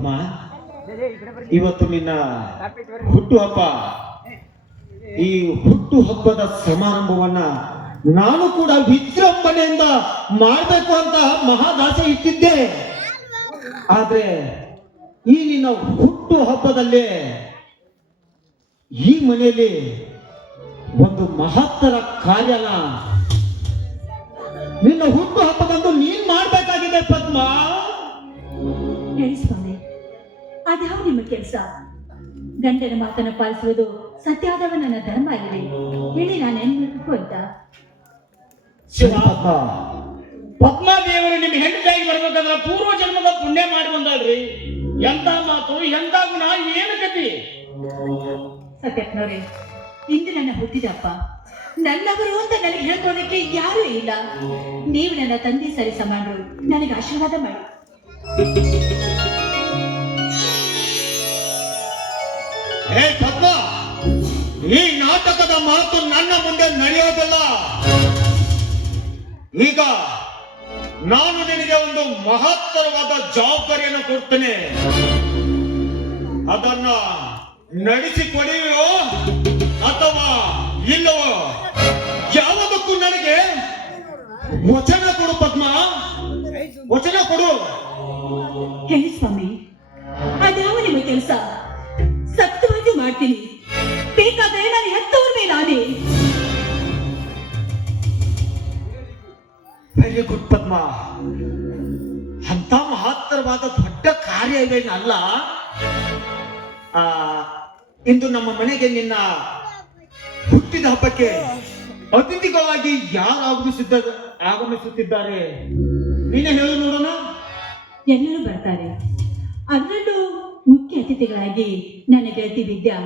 ಪದ್ಮ, ಇವತ್ತು ನಿನ್ನ ಹುಟ್ಟುಹಬ್ಬ. ಈ ಹುಟ್ಟುಹಬ್ಬದ ಸಮಾರಂಭವನ್ನ ನಾನು ಕೂಡ ವಿಜೃಂಭಣೆಯಿಂದ ಮಾಡಬೇಕು ಅಂತ ಮಹಾದಾಸೆ ಇಟ್ಟಿದ್ದೆ. ಆದ್ರೆ ಈ ನಿನ್ನ ಹುಟ್ಟು ಹಬ್ಬದಲ್ಲಿ ಈ ಮನೆಯಲ್ಲಿ ಒಂದು ಮಹತ್ತರ ಕಾರ್ಯನ ನಿನ್ನ ಹುಟ್ಟು ಹಬ್ಬದಂದು ನೀನ್ ಮಾಡ್ಬೇಕಾಗಿದೆ ಪದ್ಮ. ಹೇಳಿ ಸ್ವಾಮಿ, ಅದ್ಯಾವ ನಿಮ್ಮ ಕೆಲಸ? ಗಂಡನ ಮಾತನ್ನ ಪಾಲಿಸುವುದು ಸತ್ಯಾದವ ನನ್ನ ಧರ್ಮ ಆಗಿದೆ. ಹೇಳಿ, ನಾನೇನ್ ಮಾಡಬೇಕು ಅಂತ. ಪದ್ಮ, ಪದ್ಮಾದೇವರು ನಿಮ್ ಹೆಂಡತಿಯಾಗಿ ಬರ್ಬೇಕಂದ್ರ ಪೂರ್ವ ಜನ್ಮದ ಪುಣ್ಯ ಮಾಡಿ ಬಂದಾಳ್ರಿ. ಎಂತ ಮಾತು, ಎಂತ ಗುಣ, ಏನು ಗತಿ? ಸತ್ಯಪ್ಪನವ್ರೆ, ಇಂದು ನನ್ನ ಹುಟ್ಟಿದಪ್ಪ. ನನ್ನವರು ಅಂತ ನನಗೆ ಹೇಳ್ಕೊಳಕ್ಕೆ ಯಾರೂ ಇಲ್ಲ. ನೀವು ನನ್ನ ತಂದೆ ಸರಿ ಸಮಾನರು. ನನಗೆ ಆಶೀರ್ವಾದ ಮಾಡಿ. ಹೇ ಪದ್ಮ, ಈ ನಾಟಕದ ಮಾತು ನನ್ನ ಮುಂದೆ ನಡೆಯೋದಿಲ್ಲ. ಈಗ ನಾನು ನಿನಗೆ ಒಂದು ಮಹತ್ತರವಾದ ಜವಾಬ್ದಾರಿಯನ್ನು ಕೊಡ್ತೇನೆ. ಅದನ್ನ ನಡೆಸಿಕೊಡಿಯೋ ಅಥವಾ ಇಲ್ಲವೋ, ಯಾವುದಕ್ಕೂ ನನಗೆ ವಚನ ಕೊಡು ಪದ್ಮ, ವಚನ ಕೊಡು. ಹೇಳಿ ಸ್ವಾಮಿ, ಅದ್ಯಾವ ನಿಮ್ಮ ಕೆಲಸ? ಸತ್ಯವಾಗಿ ಮಾಡ್ತೀನಿ. ಬೇಕಾದ್ರೆ ನಾನು ಹೆತ್ತವ್ರ ಮೇಲಾದೆ. ವೆರಿ ಗುಡ್ ಪದ್ಮ. ಅಂತ ಮಹತ್ತರವಾದ ದೊಡ್ಡ ಕಾರ್ಯ ಇವೇನಲ್ಲ. ಇಂದು ನಮ್ಮ ಮನೆಗೆ ನಿನ್ನ ಹುಟ್ಟಿದ ಹಬ್ಬಕ್ಕೆ ಅತಿಥಿಗಳಾಗಿ ಯಾರು ಆಗಮಿಸುತ್ತಿದ್ದಾರೆ ನೀನೇ ಹೇಳು ನೋಡೋಣ. ಎಲ್ಲರೂ ಬರ್ತಾರೆ. ಅದರಲ್ಲೂ ಮುಖ್ಯ ಅತಿಥಿಗಳಾಗಿ ನನ್ನ ಗೆಳತಿ ವಿದ್ಯಾ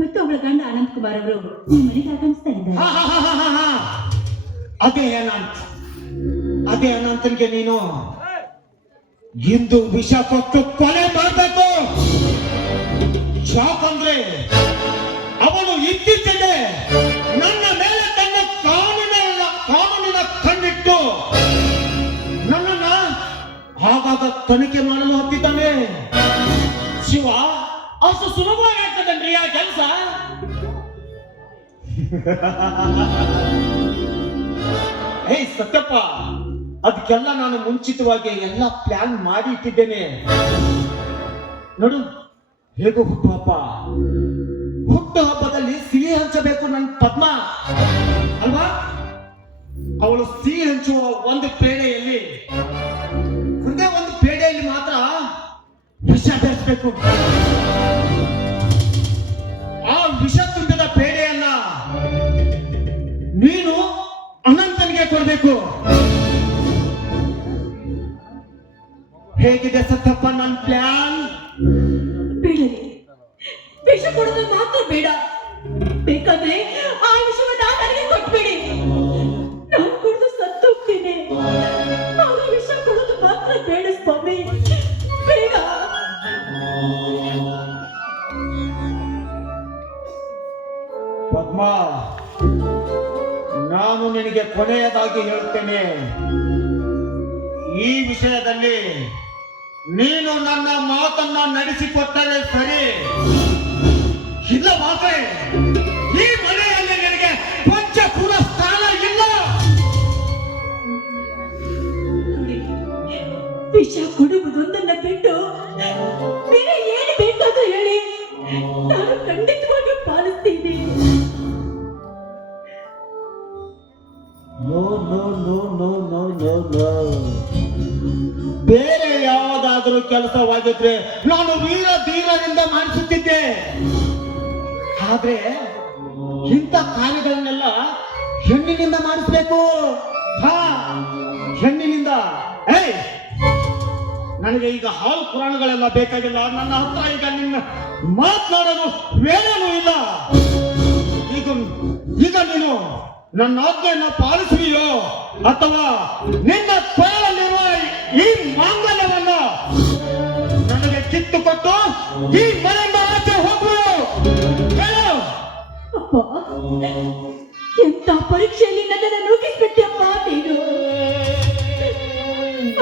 ಮತ್ತು ಅವಳ ಗಂಡ ಅನಂತ್ ಕುಮಾರ್ ಅವರು ಈ ಮನೆಗೆ ಆಗಮಿಸ್ತಾ ಇದ್ದಾರೆ. ಅದೇ ಅನಂತನಿಗೆ ನೀನು ಇಂದು ವಿಷ ಕೊಟ್ಟು ಕೊಲೆ ಮಾಡಬೇಕು. ಯಾಕಂದ್ರೆ ಅವನು ಇತ್ತೀಚೆಗೆ ನನ್ನ ಮೇಲೆ ತನ್ನ ಕಾನೂನಿನ ಕಣ್ಣಿಟ್ಟು ನನ್ನನ್ನ ಆಗಾಗ ತನಿಖೆ ಮಾಡಲು ಹತ್ತಿದ್ದಾನೆ. ಶಿವ, ಅಷ್ಟು ಸುಲಭವಾಗಿ ಆಗ್ತದನ್ರಿ ಆ ಕೆಲಸ? ಹೇ ಸತ್ಯಪ್ಪ, ಅದಕ್ಕೆಲ್ಲ ನಾನು ಮುಂಚಿತವಾಗಿ ಎಲ್ಲ ಪ್ಲಾನ್ ಮಾಡಿ ಇಟ್ಟಿದ್ದೇನೆ. ನೋಡು, ಹೇಗೂ ಹುಟ್ಟು ಹಬ್ಬದಲ್ಲಿ ಸಿಹಿ ಹಂಚಬೇಕು ನನ್ನ ಪದ್ಮ ಅಲ್ವಾ? ಅವಳು ಸಿಹಿ ಹಂಚುವ ಒಂದು ಪೇಡೆಯಲ್ಲಿ, ಒಂದೇ ಒಂದು ಪೇಡೆಯಲ್ಲಿ ಮಾತ್ರ ವಿಷ ಬೆರೆಸಬೇಕು. ಆ ವಿಷ ತುಂಬಿದ ಪೇಡೆಯನ್ನ ನೀನು ಅನಂತನಿಗೆ ಕೊಡಬೇಕು. ಹೇಗಿದೆ ಸತ್ತಪ್ಪ ನನ್ನ ಪ್ಲಾನ್? ಬೇಡರಿ, ವಿಷ ಕೊಡೋದು ಮಾತ್ರ ಬೇಡ. ಬೇಕಾದ್ರೆ ಆ ವಿಷವನ್ನ ನನಗೆ ಕೊಟ್ಬಿಡಿ. ನಾನು ಕುಡಿದು ಸತ್ತೋಗ್ತೀನಿ. ಆ ವಿಷ ಕೊಡೋದು ಮಾತ್ರ ಬೇಡ ಸ್ವಾಮಿ, ಬೇಡ. ಪದ್ಮ, ನಾನು ನಿನಗೆ ಕೊನೆಯದಾಗಿ ಹೇಳುತ್ತೇನೆ, ಈ ವಿಷಯದಲ್ಲಿ ನೀನು ನನ್ನ ಮಾತನ್ನ ನಡೆಸಿಕೊಟ್ಟರೆ ಸರಿ, ಇಲ್ಲವಾದ್ರೆ ಈ ಮನೆಯಲ್ಲಿ ನಿನಗೆ ಪಂಚಕುಲ ಸ್ಥಾನ ಇಲ್ಲ. ವಿಷ ಕೊಡುವುದೊಂದನ್ನ ಬಿಟ್ಟು ಬೇರೆ ಏನು ಬೇಕಾದ್ರೂ ಹೇಳಿ, ನಾನು ಖಂಡಿತವಾಗಿ ಪಾಲಿಸ್ತೀನಿ. No no no no no no no. ಬೇರೆ ಯಾವುದಾದ್ರೂ ಕೆಲಸವಾಗಿದ್ರೆ ನಾನು ಧೀರದಿಂದ ಮಾಡಿಸುತ್ತಿದ್ದೆ. ಆದ್ರೆ ಇಂಥ ಕಾರ್ಯಗಳನ್ನೆಲ್ಲ ಹೆಣ್ಣಿನಿಂದ ಮಾಡಿಸ್ಬೇಕು. ಹೆಣ್ಣಿನಿಂದ. ನನಗೆ ಈಗ ಹಾಲು ಪುರಾಣಗಳೆಲ್ಲ ಬೇಕಾಗಿಲ್ಲ. ನನ್ನ ಹತ್ರ ಈಗ ನಿನ್ನ ಮಾತನಾಡಲು ವೇಳೆನೂ ಇಲ್ಲ. ಈಗ ನೀನು ನನ್ನ ಆಜ್ಞೆಯನ್ನು ಪಾಲಿಸುವಿಯೋ ಅಥವಾ ನಿನ್ನ ಕೊರಳಲ್ಲಿರುವ ಈ ಮಾಂಗಲ್ಯವನ್ನು ನನಗೆ ಕಿತ್ತುಕೊಟ್ಟು ಈ ಮನೆಯಿಂದ ಆಚೆ ಹೋಗುವುದು? ಹೇಳು. ಅಪ್ಪ, ಎಂತ ಪರೀಕ್ಷೆಯಲ್ಲಿ ನನ್ನನ್ನು ನುಗ್ಗಿಸ್ಬಿಟ್ಟಪ್ಪ ನೀನು.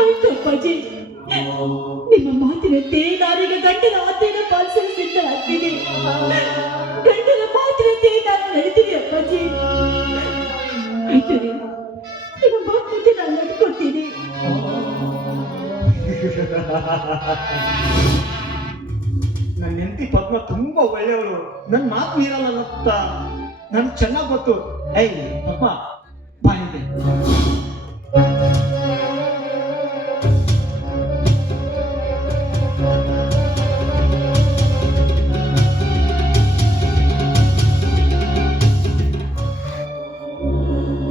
ಆಯ್ತು ಅಪ್ಪಾಜಿ, ನಿಮ್ಮ ಮಾತಿನಂತೆ ನಾನೀಗ ಗಂಡನ ಆಜ್ಞೆಯನ್ನು ಪಾಲಿಸಲು ಸಿದ್ಧರಾಗ್ತೀನಿ. ಗಂಡನ ಮಾತಿನಂತೆ ನಾನು ನಡೀತೀನಿ ಅಪ್ಪಾಜಿ. ಆಯ್ತದೆ, ನಿಮ್ಮ ಮಾತಿನಂತೆ ನಾನು ನಡ್ಕೊಡ್ತೀನಿ. ನನ್ನ ಹೆಂಡತಿ ಪದ್ಮ ತುಂಬಾ ಒಳ್ಳೆಯವಳು, ನನ್ನ ಮಾತು ಮೀರಲ್ಲ ಅಂತ ನನ್ಗೆ ಚೆನ್ನಾಗಿ ಗೊತ್ತು. ಏಯ್ ಪದ್ಮ, ಬಾ ಹಿಂದೆ.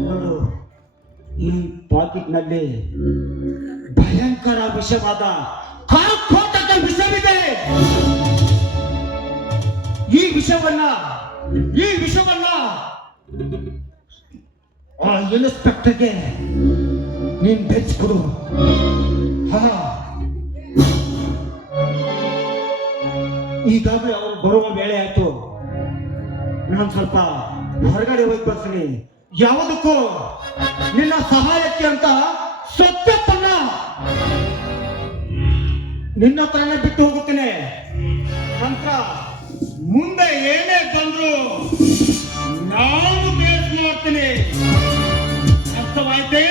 ನೋಡು, ಈ ಪಾಕೆಟ್ನಲ್ಲಿ ಭಯಂಕರ ವಿಷವಾದ ಕಾರ್ಕೋಟಕ ವಿಷವಿದೆ. ಈ ವಿಷವನ್ನ ಆ ಇನ್ಸ್ಪೆಕ್ಟರ್ಗೆ ನೀನ್ ಬೆಚ್ಚಿಕೊಡು. ಈಗಾಗಲೇ ಅವರು ಬರುವ ವೇಳೆ ಆಯ್ತು. ನಾನು ಸ್ವಲ್ಪ ಹೊರಗಡೆ ಹೋಗಿ ಬರ್ತೀನಿ. ಯಾವುದಕ್ಕೂ ನಿನ್ನ ಸಹಾಯಕ್ಕೆ ಅಂತ ಸತ್ಯಪ್ಪನ್ನ ನಿನ್ನ ಹತ್ರನೇ ಬಿಟ್ಟು ಹೋಗುತ್ತೇನೆ. ನಂತರ ಮುಂದೆ ಏನೇ ಬಂದ್ರು ನಾನು ಬೇಸ್ ಮಾಡ್ತೀನಿ. ಅರ್ಥವಾಯ್ತೇ?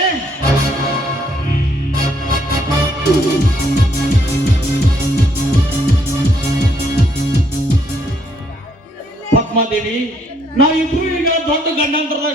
ಪದ್ಮಾದೇವಿ, ನಾವಿಬ್ರು ಈಗ ದೊಡ್ಡ ಗಂಡಂತರದ